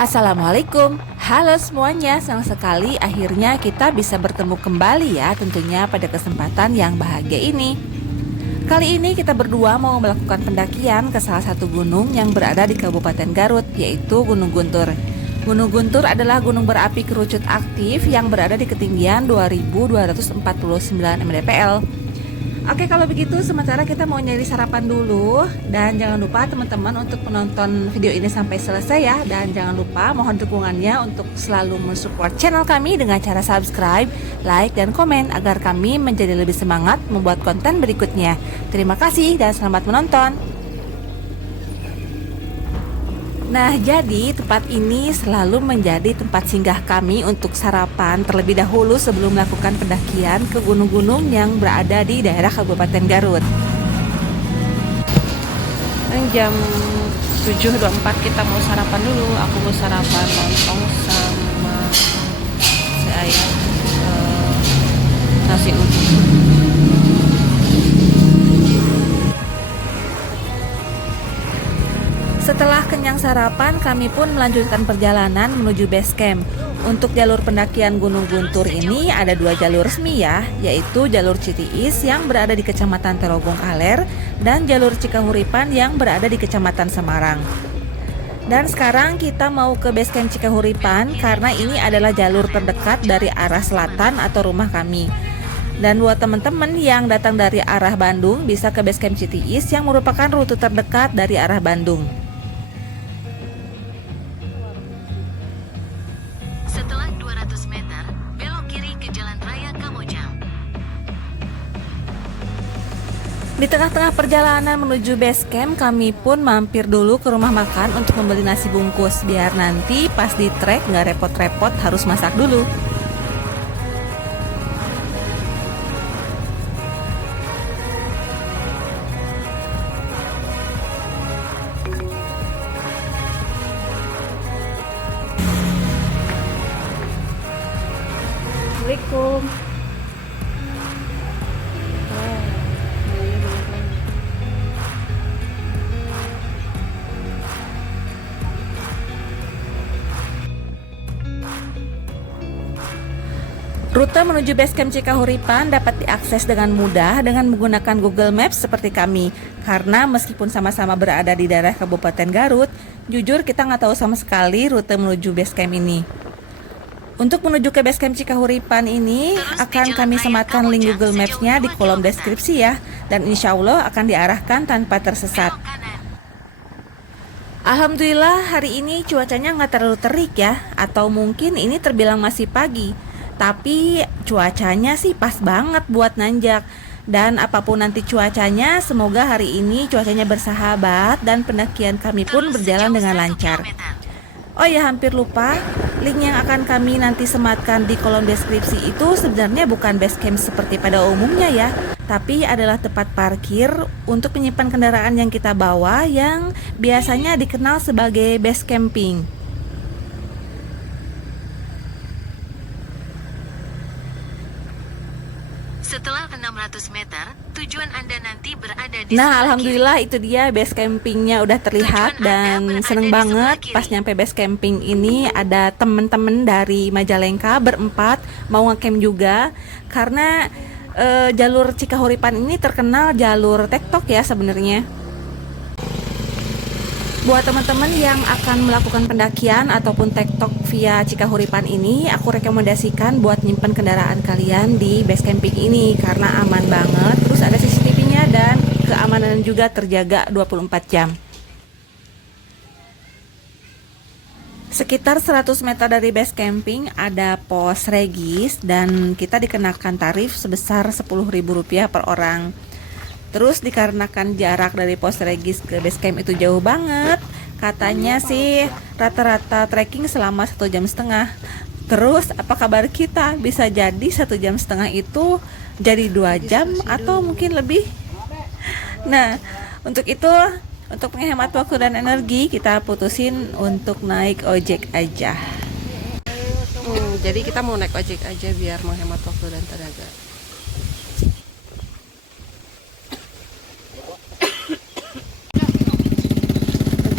Assalamualaikum, halo semuanya. Senang sekali akhirnya kita bisa bertemu kembali ya, tentunya pada kesempatan yang bahagia ini. Kali ini kita berdua mau melakukan pendakian ke salah satu gunung yang berada di Kabupaten Garut, yaitu Gunung Guntur. Gunung Guntur adalah gunung berapi kerucut aktif yang berada di ketinggian 2249 mdpl. Oke, kalau begitu sementara kita mau nyari sarapan dulu. Dan jangan lupa teman-teman untuk menonton video ini sampai selesai ya. Dan jangan lupa mohon dukungannya untuk selalu mensupport channel kami dengan cara subscribe, like, dan komen agar kami menjadi lebih semangat membuat konten berikutnya. Terima kasih dan selamat menonton. Nah, jadi tempat ini selalu menjadi tempat singgah kami untuk sarapan terlebih dahulu sebelum melakukan pendakian ke gunung-gunung yang berada di daerah Kabupaten Garut. Jam 7.24 kita mau sarapan dulu. Aku mau sarapan lontong sama si ayam, nasi uduk. Setelah kenyang sarapan, kami pun melanjutkan perjalanan menuju base camp. Untuk jalur pendakian Gunung Guntur ini ada dua jalur resmi ya, yaitu jalur Citiis yang berada di Kecamatan Terogong Aler dan jalur Cikahuripan yang berada di Kecamatan Semarang. Dan sekarang kita mau ke base camp Cikahuripan karena ini adalah jalur terdekat dari arah selatan atau rumah kami. Dan buat teman-teman yang datang dari arah Bandung bisa ke base camp Citiis yang merupakan rute terdekat dari arah Bandung. Di tengah-tengah perjalanan menuju base camp, kami pun mampir dulu ke rumah makan untuk membeli nasi bungkus, biar nanti pas di trek nggak repot-repot harus masak dulu. Assalamualaikum. Rute menuju base camp Cikahuripan dapat diakses dengan mudah dengan menggunakan Google Maps seperti kami. Karena meskipun sama-sama berada di daerah Kabupaten Garut, jujur kita nggak tahu sama sekali rute menuju base camp ini. Untuk menuju ke base camp Cikahuripan ini akan kami sematkan link Google Maps-nya di kolom deskripsi ya. Dan insya Allah akan diarahkan tanpa tersesat. Alhamdulillah hari ini cuacanya nggak terlalu terik ya. Atau mungkin ini terbilang masih pagi. Tapi cuacanya sih pas banget buat nanjak. Dan apapun nanti cuacanya, semoga hari ini cuacanya bersahabat dan pendakian kami pun berjalan dengan lancar. Oh ya, hampir lupa, link yang akan kami nanti sematkan di kolom deskripsi itu sebenarnya bukan base camp seperti pada umumnya ya, tapi adalah tempat parkir untuk menyimpan kendaraan yang kita bawa yang biasanya dikenal sebagai base camping. Setelah 600 meter, tujuan Anda nanti berada di Nah, alhamdulillah itu dia base campingnya udah terlihat dan seneng banget pas nyampe base camping ini ada temen-temen dari Majalengka berempat mau ngecamp juga karena jalur Cikahuripan ini terkenal jalur tektok ya sebenarnya. Buat teman-teman yang akan melakukan pendakian ataupun tektok via Cikahuripan ini, aku rekomendasikan buat nyimpen kendaraan kalian di base camping ini karena aman banget. Terus ada CCTV-nya dan keamanan juga terjaga 24 jam. Sekitar 100 meter dari base camping ada pos regis dan kita dikenakan tarif sebesar Rp10.000 per orang. Terus dikarenakan jarak dari pos regis ke base camp itu jauh banget, katanya sih rata-rata trekking selama 1,5 jam. Terus apa kabar kita? Bisa jadi 1,5 jam itu jadi 2 jam atau mungkin lebih. Nah, untuk itu, untuk menghemat waktu dan energi, kita putusin untuk naik ojek aja. Jadi kita mau naik ojek aja biar menghemat waktu dan tenaga.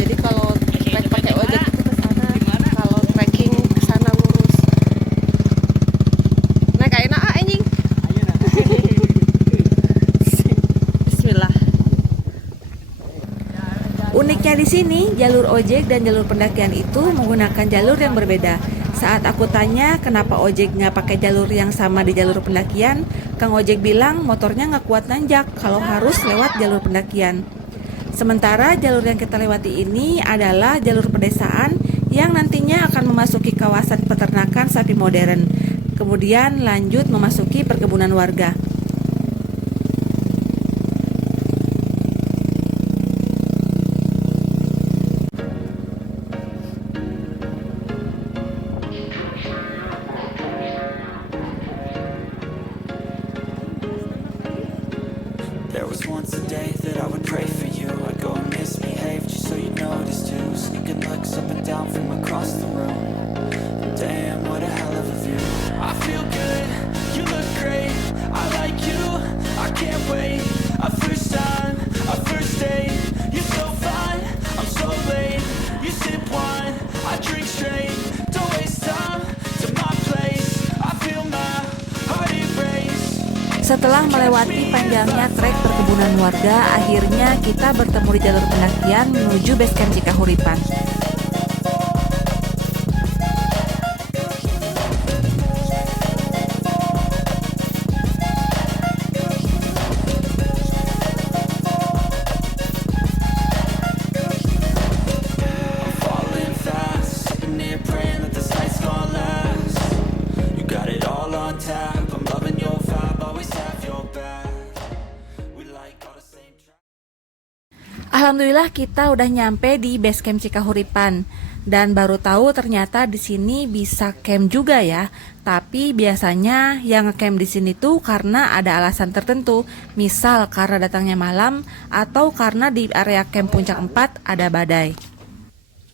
Jadi kalau naik pakai ojek itu ke sana Uniknya di sini, jalur ojek dan jalur pendakian itu menggunakan jalur yang berbeda. Saat aku tanya kenapa ojek nggak pakai jalur yang sama di jalur pendakian, Kang ojek bilang motornya nggak kuat nanjak kalau harus lewat jalur pendakian. Sementara jalur yang kita lewati ini adalah jalur pedesaan yang nantinya akan memasuki kawasan peternakan sapi modern, kemudian lanjut memasuki perkebunan warga. There was once a day that I would pray for you. I'd go and misbehave just so you'd notice too. Sneaking looks up and down from across the room. Damn, what a hell of a view. I feel good, you look great. I like you, I can't wait. A first time, a first date. You're so fine, I'm so late. You sip wine, I drink straight. Don't waste time to my place. I feel my heart erase. Setelah melewati panjangnya trek perkebunan warga, akhirnya kita bertemu di jalur pendakian menuju base camp Cikahuripan. Falling fast, sitting here praying that this night's gonna last. You got it all on tap, I'm loving your vibe, always have your back. We like all the same tracks. Alhamdulillah kita udah nyampe di base camp Cikahuripan dan baru tahu ternyata di sini bisa camp juga ya. Tapi biasanya yang ngecamp di sini tuh karena ada alasan tertentu, misal karena datangnya malam atau karena di area camp Puncak 4 ada badai.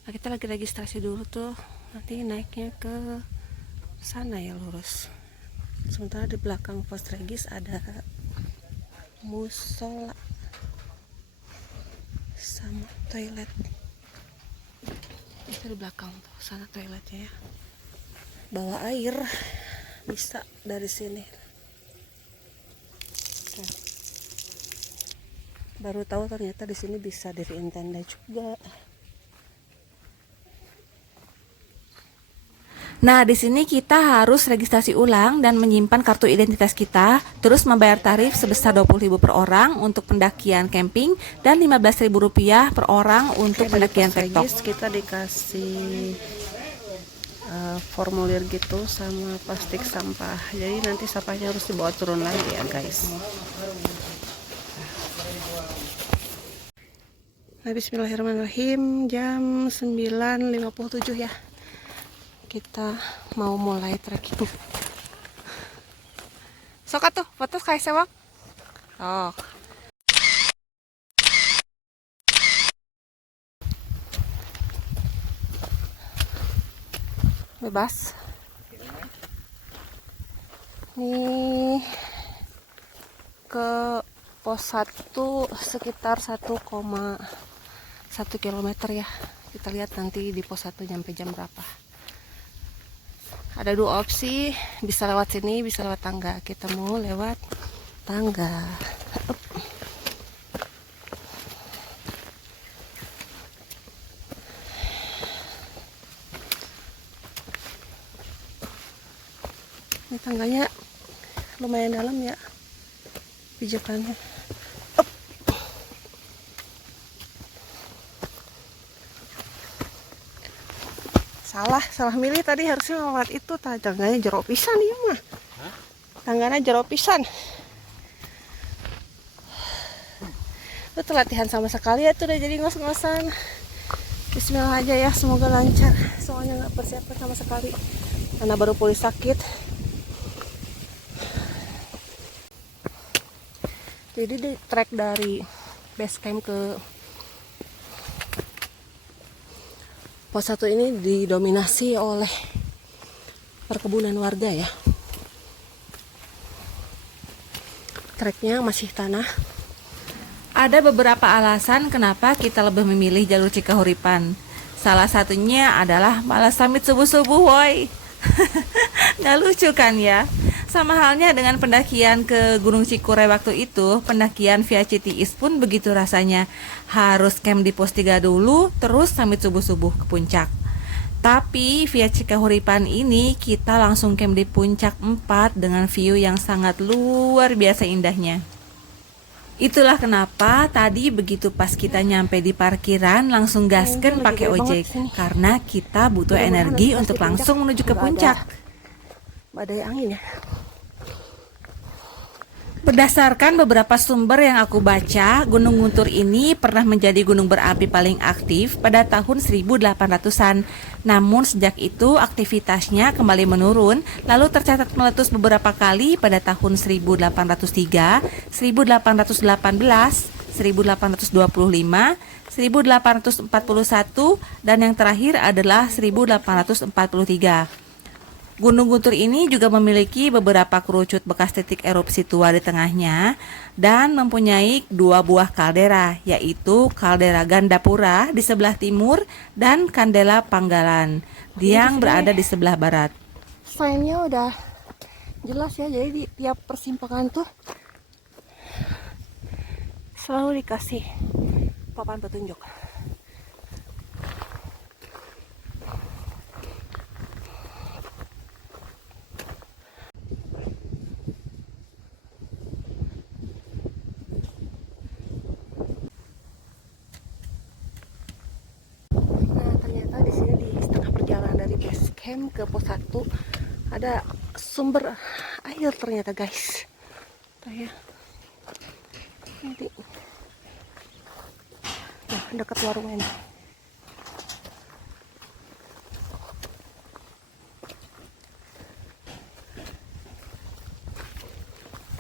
Nah, kita lagi registrasi dulu tuh, nanti naiknya ke sana ya lurus. Sementara di belakang pos regis ada musola sama toilet. Itu di belakang tuh, sana toiletnya ya. Bawa air bisa dari sini. Nah, baru tahu ternyata di sini bisa diriin tenda juga. Nah, di sini kita harus registrasi ulang dan menyimpan kartu identitas kita, terus membayar tarif sebesar 20.000 per orang untuk pendakian camping dan Rp15.000 per orang untuk pendakian tektok. Kita dikasih formulir gitu sama plastik sampah. Jadi nanti sampahnya harus dibawa turun lagi ya, guys. Nah, bismillahirrahmanirrahim, jam 9.57 ya. Kita mau mulai trekking. Sok atuh, foto kayak sewak. Oh. Bebas. Nih ke pos 1 sekitar 1,1 km ya. Kita lihat nanti di pos 1 nyampe jam berapa. Ada dua opsi, bisa lewat sini, bisa lewat tangga. Kita mau lewat tangga. Ini tangganya lumayan dalam ya, pijakannya. Salah milih tadi, harusnya lewat itu. Tangganya jero pisan ya mah. Tangganya jero pisan. Itu latihan sama sekali ya, tuh udah jadi ngos-ngosan. Bismillah aja ya, semoga lancar. Soalnya nggak persiapan sama sekali karena baru pulih sakit. Jadi di trek dari base camp ke pos 1 ini didominasi oleh perkebunan warga ya. Treknya masih tanah. Ada beberapa alasan kenapa kita lebih memilih jalur Cikahuripan. Salah satunya adalah malas summit subuh-subuh, woi. Nggak lucu kan ya? Sama halnya dengan pendakian ke Gunung Cikure waktu itu, pendakian via Citiis pun begitu rasanya. Harus camp di pos 3 dulu, terus summit subuh-subuh ke puncak. Tapi via Cikahuripan ini kita langsung camp di puncak 4 dengan view yang sangat luar biasa indahnya. Itulah kenapa tadi begitu pas kita nyampe di parkiran langsung gasken pakai ojek, karena kita butuh energi untuk langsung menuju ke puncak. Badai angin ya. Berdasarkan beberapa sumber yang aku baca, Gunung Guntur ini pernah menjadi gunung berapi paling aktif pada tahun 1800-an. Namun sejak itu aktivitasnya kembali menurun, lalu tercatat meletus beberapa kali pada tahun 1803, 1818, 1825, 1841, dan yang terakhir adalah 1843. Gunung Guntur ini juga memiliki beberapa kerucut bekas titik erupsi tua di tengahnya dan mempunyai 2 buah kaldera, yaitu kaldera Gandapura di sebelah timur dan Kandela Panggalan yang berada di sebelah barat. Sign-nya udah jelas ya, jadi di tiap persimpangan tuh selalu dikasih papan petunjuk. Camp ke pos 1 ada sumber air ternyata guys. Tuh ya. Nanti nah, dekat warung ini.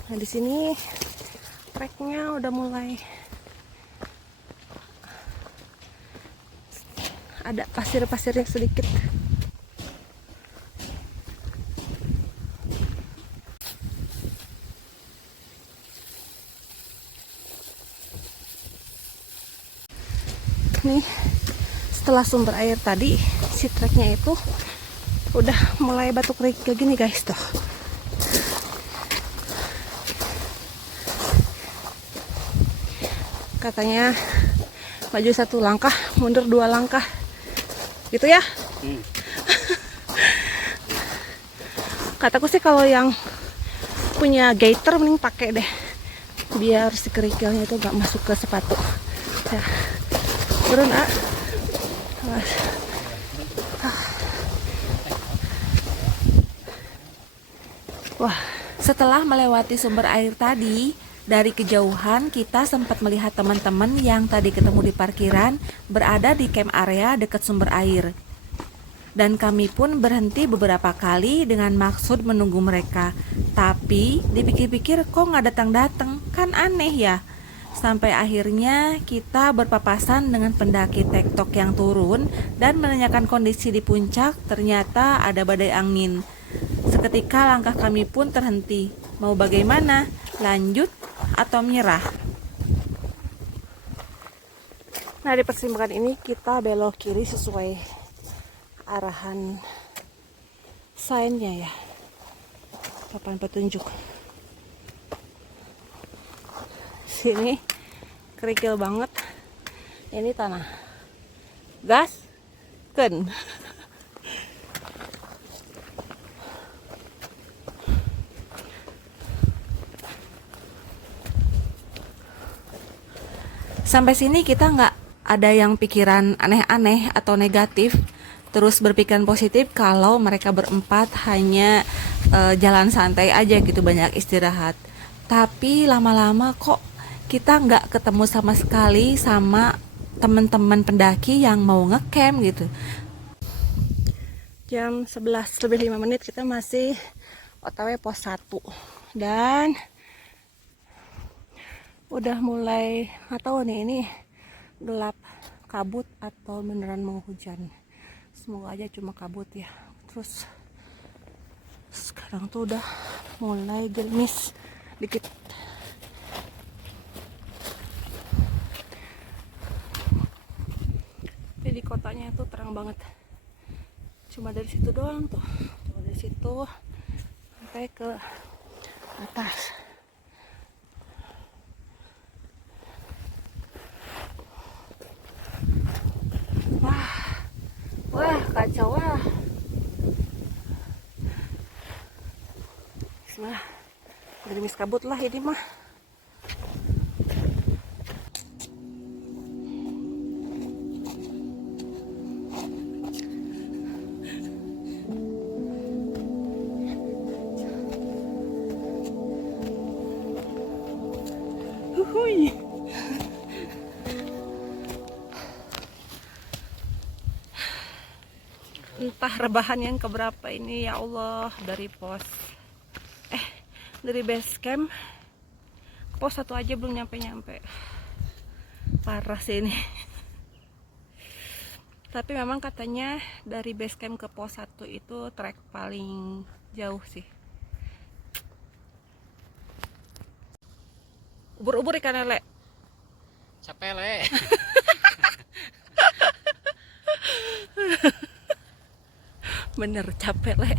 Nah di sini treknya udah mulai ada pasir-pasirnya sedikit. Nih setelah sumber air tadi, si treknya itu udah mulai batu kerikil gini guys tuh. Katanya maju 1 langkah, mundur 2 langkah, gitu ya. Kataku sih kalau yang punya gaiter mending pakai deh, biar si kerikilnya itu gak masuk ke sepatu. Ya. Turun Wah, setelah melewati sumber air tadi, dari kejauhan kita sempat melihat teman-teman yang tadi ketemu di parkiran berada di camp area dekat sumber air. Dan kami pun berhenti beberapa kali dengan maksud menunggu mereka. Tapi dipikir-pikir kok nggak datang-datang, kan aneh ya. Sampai akhirnya kita berpapasan dengan pendaki tektok yang turun dan menanyakan kondisi di puncak. Ternyata ada badai angin. Seketika langkah kami pun terhenti. Mau bagaimana? Lanjut atau menyerah? Nah di persimpangan ini kita belok kiri sesuai arahan sign-nya ya, papan petunjuk. Sini kerikil banget, ini tanah gas ken. Sampai sini kita nggak ada yang pikiran aneh-aneh atau negatif, terus berpikiran positif kalau mereka berempat hanya jalan santai aja gitu, banyak istirahat. Tapi lama-lama kok kita nggak ketemu sama sekali sama teman-teman pendaki yang mau ngecamp gitu. Jam 11 lebih 5 menit kita masih OTW pos 1 dan udah mulai nggak tahu nih ini gelap kabut atau beneran mau hujan. Semoga aja cuma kabut ya. Terus sekarang tuh udah mulai gerimis dikit. Di kotanya itu terang banget, cuma dari situ doang tuh, dari situ sampai sampai ke atas. Wah, kacau wah. Bismillah. Gerimis kabut lah ini mah. Huhuy. Entah rebahan yang keberapa ini ya Allah, dari dari base camp ke pos 1 aja belum nyampe-nyampe. Parah sih ini. Tapi memang katanya dari base camp ke pos 1 itu trek paling jauh sih. Ubur-ubur ikan lele. Capek le. Bener capek le.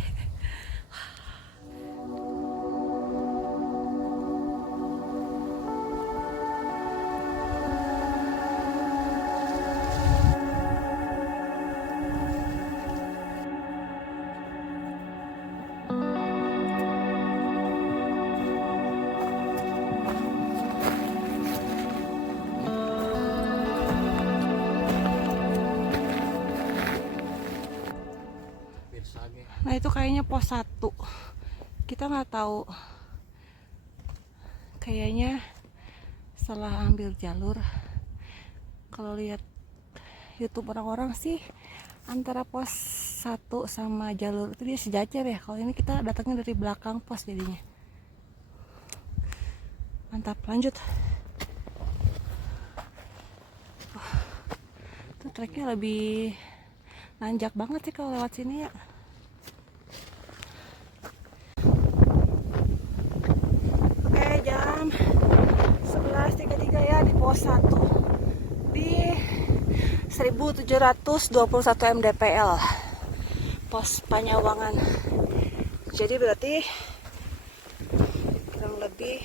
Nah itu kayaknya pos 1. Kita nggak tahu. Kayaknya setelah ambil jalur, kalau lihat YouTube orang-orang sih antara pos 1 sama jalur itu dia sejajar ya. Kalau ini kita datangnya dari belakang pos jadinya. Mantap, lanjut. Itu treknya lebih nanjak banget sih kalau lewat sini ya. Jam 11.33 ya di pos 1 di 1721 mdpl pos Panyawangan. Jadi berarti kurang lebih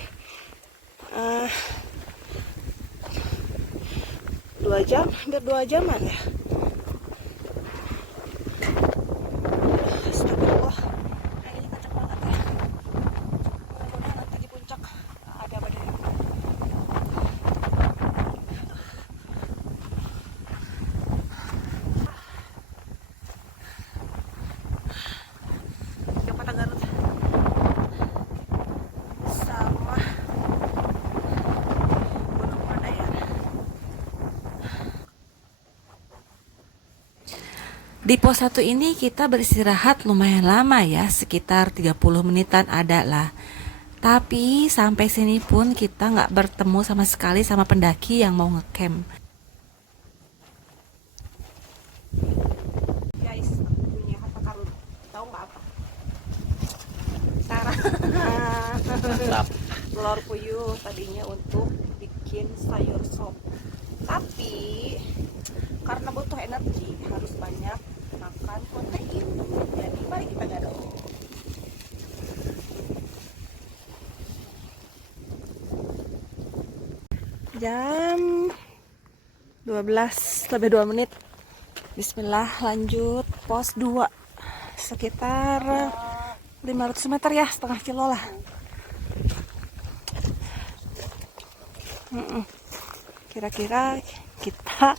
2 jam, hampir 2 jaman ya. Astagfirullah. Ini kenceng banget ya. Mudah-mudahan nanti di puncak ada badai. Kota Garut sama Gunung Padayar. Di pos 1 ini kita beristirahat lumayan lama ya, sekitar 30 menitan ada lah. Tapi sampai sini pun kita nggak bertemu sama sekali sama pendaki yang mau ngecamp. Guys, punya harta karun. Tahu nggak apa? Sarah. Telur puyuh tadinya untuk bikin sayur sop. Tapi karena butuh energi harus banyak makan protein. Jadi mari kita gadol. Jam 12 lebih 2 menit. Bismillah, lanjut pos 2 sekitar 500 meter ya, setengah kilo lah. Kira-kira kita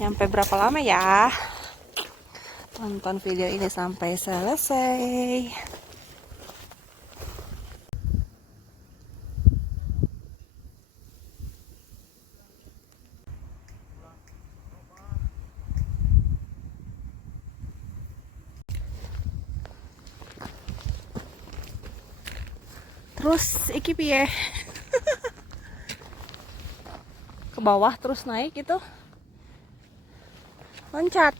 nyampe berapa lama ya? Tonton video ini sampai selesai. Terus iki piye? Ke bawah terus naik gitu. Loncat.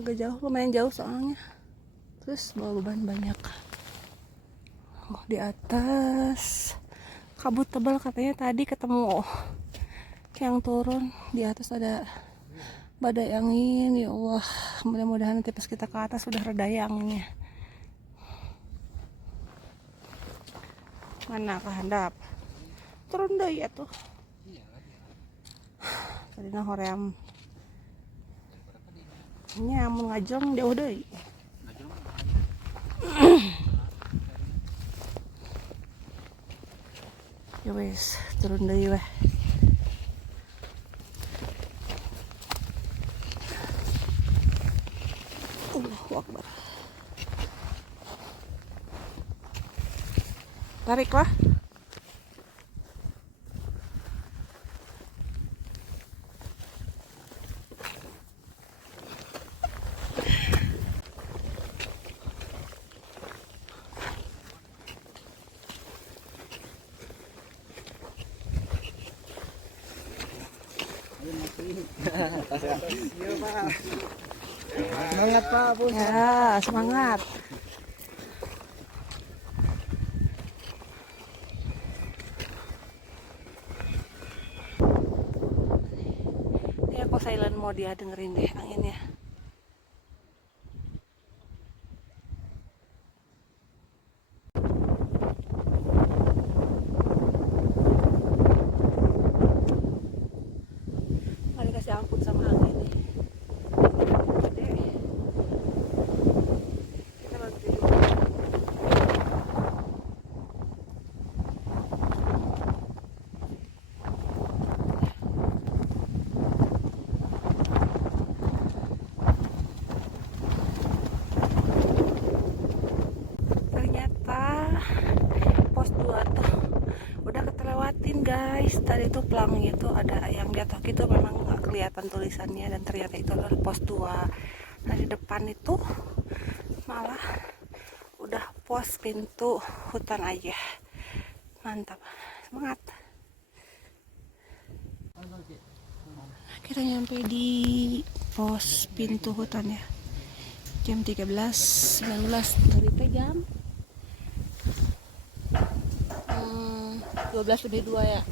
Agak jauh, lumayan jauh soalnya. Terus bawa beban banyak. Oh, di atas kabut tebal katanya tadi ketemu yang turun. Di atas ada badai angin. Ya Allah, mudah-mudahan nanti pas kita ke atas sudah reda ya anginnya. Mana kehandap turun deh ya tuh tadi nah hoream nyamun ngajeng jauh deh. Ya wes turun deh weh. Allahu Akbar. Tarik lah. Semangat Pak, Bu. Ya, semangat. Ini aku silent mode ya, dengerin deh anginnya. Nggak dikasih ampun sama angin nih. Gede. Kita baru tidur. Ternyata pos 2 tuh udah ketelewatin guys. Tadi tuh pelangnya tuh ada yang jatuh gitu, memang nggak kelihatan tulisannya, dan ternyata itu adalah pos 2. Nah di depan itu malah udah pos pintu hutan aja. Mantap, semangat. Kita nyampe di pos pintu hutan ya, jam 13.19 dari jam 12 lebih 2 ya,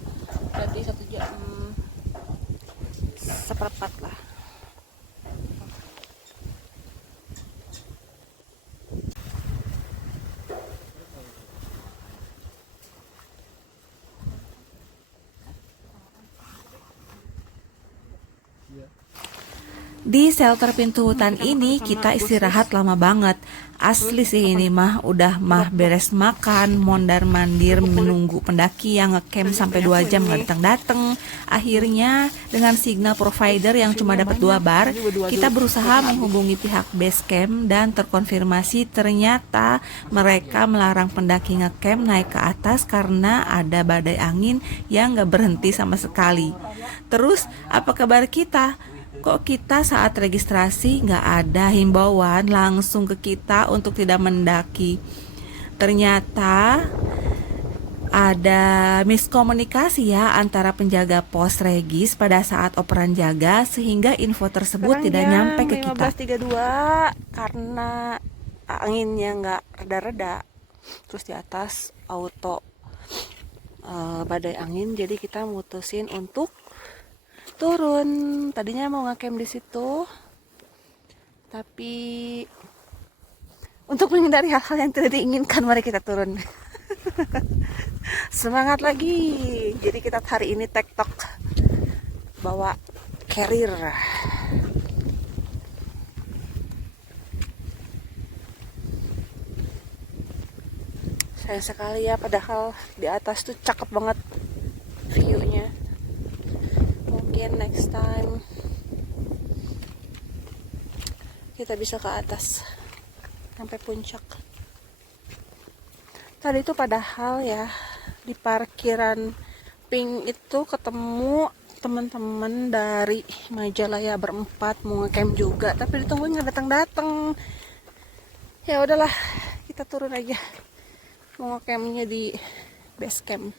berarti 1 jam seperempat lah. Di shelter pintu hutan ini kita istirahat lama banget. Asli sih ini mah udah beres makan, mondar-mandir menunggu pendaki yang ngecamp sampai 2 jam gak datang-datang. Akhirnya dengan signal provider yang cuma dapat 2 bar, kita berusaha menghubungi pihak base camp dan terkonfirmasi ternyata mereka melarang pendaki ngecamp naik ke atas karena ada badai angin yang gak berhenti sama sekali. Terus apa kabar kita? Kok kita saat registrasi nggak ada himbauan langsung ke kita untuk tidak mendaki? Ternyata ada miskomunikasi ya antara penjaga pos regis pada saat operan jaga, sehingga info tersebut tidak nyampe ke kita. 15.32 karena anginnya nggak reda-reda, terus di atas auto badai angin, jadi kita mutusin untuk turun. Tadinya mau ngecamp di situ, tapi untuk menghindari hal-hal yang tidak diinginkan, mari kita turun. Semangat lagi. Jadi kita hari ini tektok bawa carrier. Sayang sekali ya, padahal di atas tuh cakep banget view-nya. Mungkin next time kita bisa ke atas sampai puncak. Tadi itu padahal ya di parkiran Pink itu ketemu teman-teman dari Majalaya berempat mau ngecamp juga, tapi ditungguin nggak datang-datang. Ya udahlah, kita turun aja, mau ngecampnya di base camp.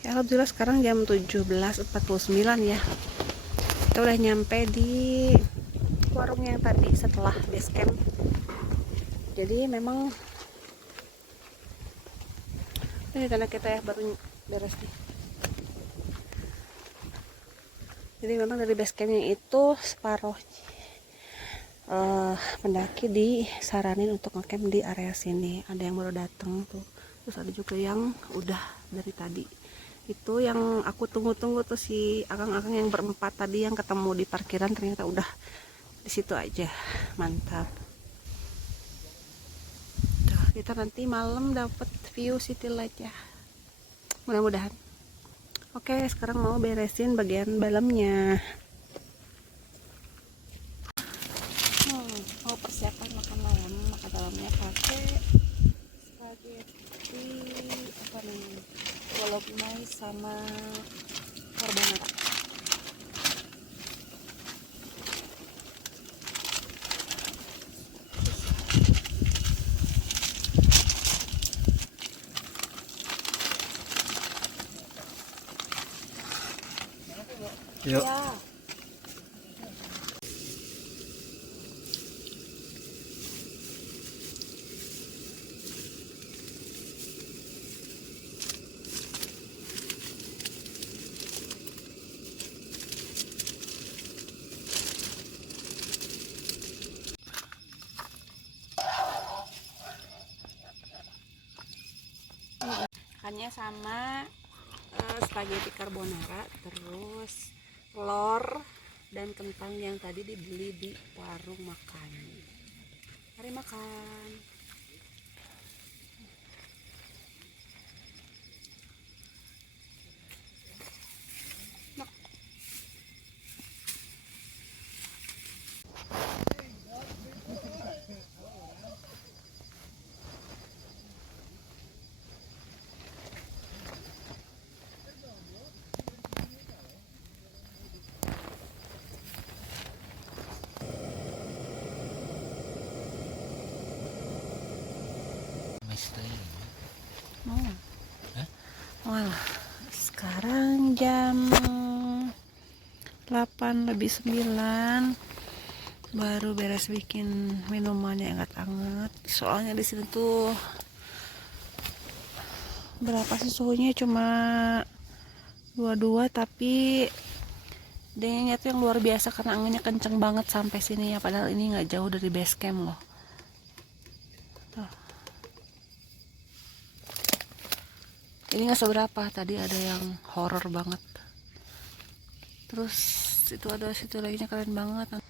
Ya, alhamdulillah sekarang jam 17.49 ya. Kita udah nyampe di warung yang tadi setelah base camp. Jadi memang ini tanda kita ya baru beres nih. Jadi memang dari base campnya itu separuh pendaki disaranin untuk ngecamp di area sini. Ada yang baru datang tuh, terus ada juga yang udah dari tadi. Itu yang aku tunggu-tunggu tuh, si akang-akang yang berempat tadi yang ketemu di parkiran, ternyata udah di situ aja. Mantap. Tuh, kita nanti malam dapat view city light ya, mudah-mudahan. Oke, sekarang mau beresin bagian dalamnya. Mau persiapan makan malam. Makan malamnya pakai spaghetti apa nih, bolognese sama carbonara. Yuk. Ya. Makannya sama spaghetti carbonara, terus telur dan kentang yang tadi dibeli di warung makan. Mari makan. Wah, sekarang jam 8:09, baru beres bikin minuman yang hangat-hangat. Soalnya di sini tuh berapa sih suhunya, cuma 22, tapi dinginnya tuh yang luar biasa karena anginnya kenceng banget sampai sini ya. Padahal ini nggak jauh dari base camp loh. Tuh. Ini nggak seberapa, tadi ada yang horror banget. Terus itu ada situ lagi keren banget.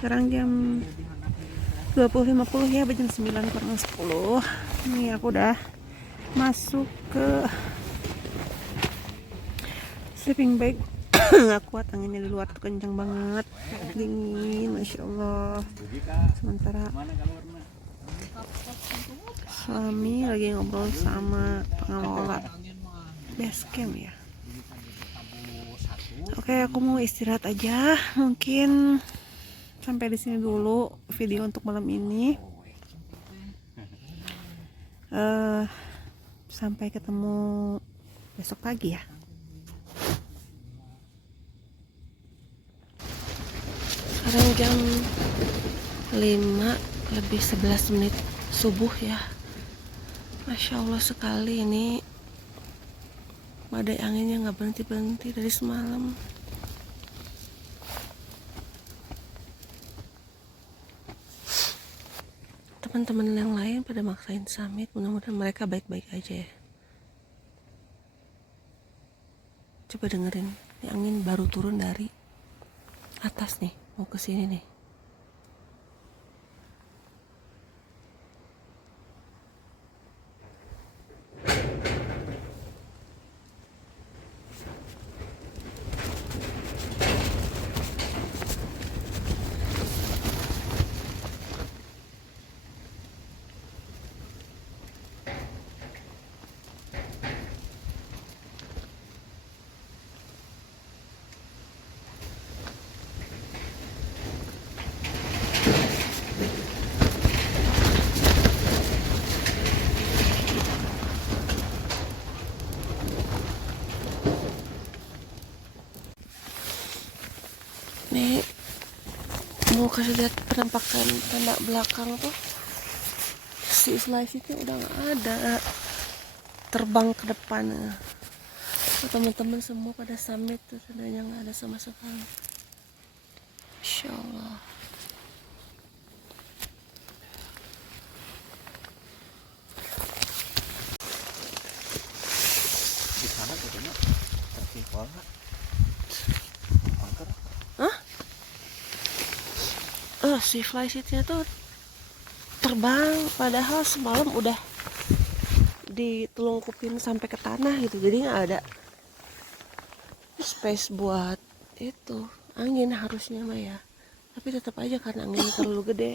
Sekarang jam 20.50 ya, jam 9:10. Ini aku udah masuk ke sleeping bag. Nggak kuat, anginnya di luar tuh kencang banget, dingin, masya Allah. Sementara suami lagi ngobrol sama pengelola base camp ya. Oke, aku mau istirahat aja, mungkin sampai di sini dulu video untuk malam ini. Sampai ketemu besok pagi ya. Sekarang jam 5:11 subuh ya. Masya Allah sekali, ini badai anginnya nggak berhenti-berhenti dari semalam. Teman-teman yang lain pada maksain summit, mudah-mudahan mereka baik-baik aja ya. Coba dengerin, ini angin baru turun dari atas nih, mau ke sini nih. Mau kasih lihat penampakan tanda belakang tuh, si slice itu udah nggak ada, terbang ke depan. Teman-teman semua pada summit tuh tandanya nggak ada sama sekali. Insya Allah. Di sana katanya tertinggal nggak? Angker. Hah? Si flysheetnya tuh terbang, padahal semalam udah ditelungkupin sampai ke tanah gitu, jadi nggak ada space buat itu angin harusnya mah ya, tapi tetap aja karena anginnya terlalu gede.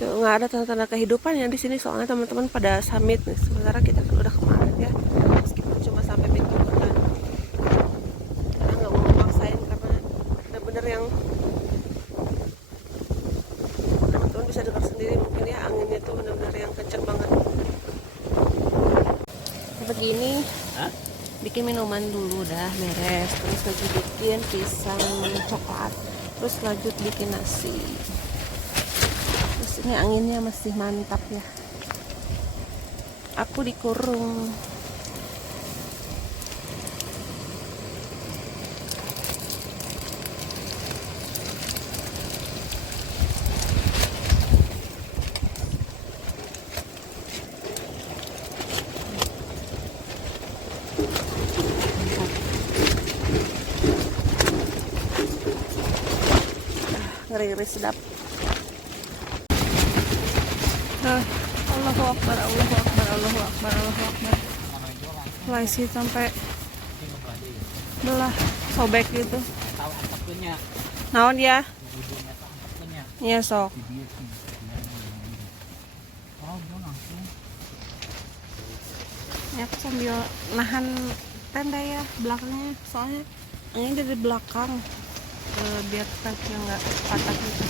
Tuh, nggak ada tanda-tanda kehidupan ya di sini, soalnya teman-teman pada summit nih, sementara kita kan udah kemarin ya, meskipun cuma sampai pintu gerbang. Karena nggak mau memaksain, karena bener-bener yang teman-teman bisa dengar sendiri mungkin ya, anginnya tuh bener-bener yang kenceng banget. Begini, bikin minuman dulu dah beres, terus lagi bikin pisang coklat, terus lanjut bikin nasi. Ini anginnya masih mantap ya. Aku dikurung. Ngeri-ngeri sedap. Allahu Akbar, Allahu Akbar, Allahu Akbar, Allahu Akbar. Flysheet sampai belah, sobek gitu. Naon ya? Iya sok. Ya aku sambil nahan tenda ya belakangnya, soalnya angin dari belakang, biar kakinya nggak patah gitu.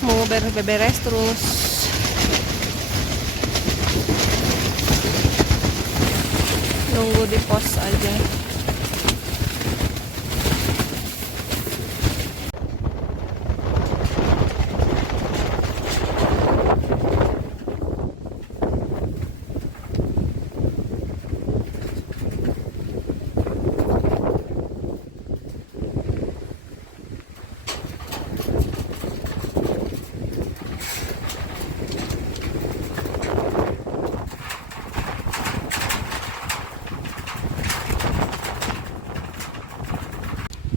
Mau beres-beres terus nunggu di pos aja.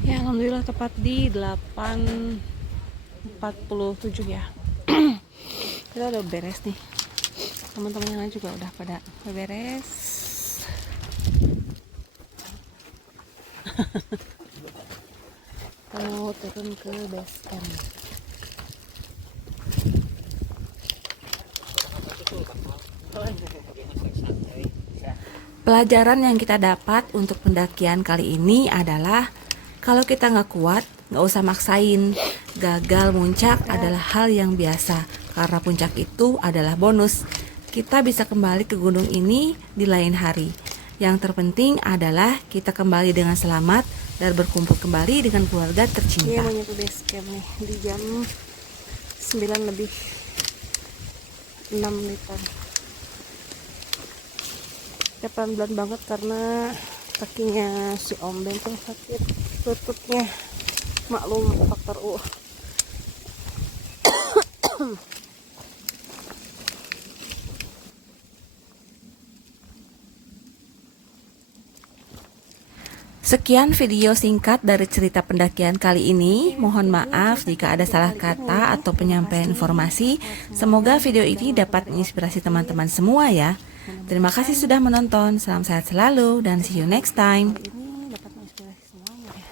Ya alhamdulillah tepat di 8.47 ya. Kita udah beres nih. Teman-teman yang lain juga udah pada beres. Kita mau turun ke base camp. Pelajaran yang kita dapat untuk pendakian kali ini adalah kalau kita nggak kuat, nggak usah maksain. Gagal muncak adalah hal yang biasa, karena puncak itu adalah bonus. Kita bisa kembali ke gunung ini di lain hari. Yang terpenting adalah kita kembali dengan selamat dan berkumpul kembali dengan keluarga Ini tercinta. mau nyampe base camp nih di jam 9 lebih 6 menitan. Ya pelan-pelan banget karena kakinya si Om Ben tuh sakit, lututnya. Maklum faktor U. Sekian video singkat dari cerita pendakian kali ini. Mohon maaf jika ada salah kata atau penyampaian informasi. Semoga video ini dapat menginspirasi teman-teman semua ya. Terima kasih sudah menonton. Salam sehat selalu dan see you next time. Ini dapat menginspirasi semuanya ya.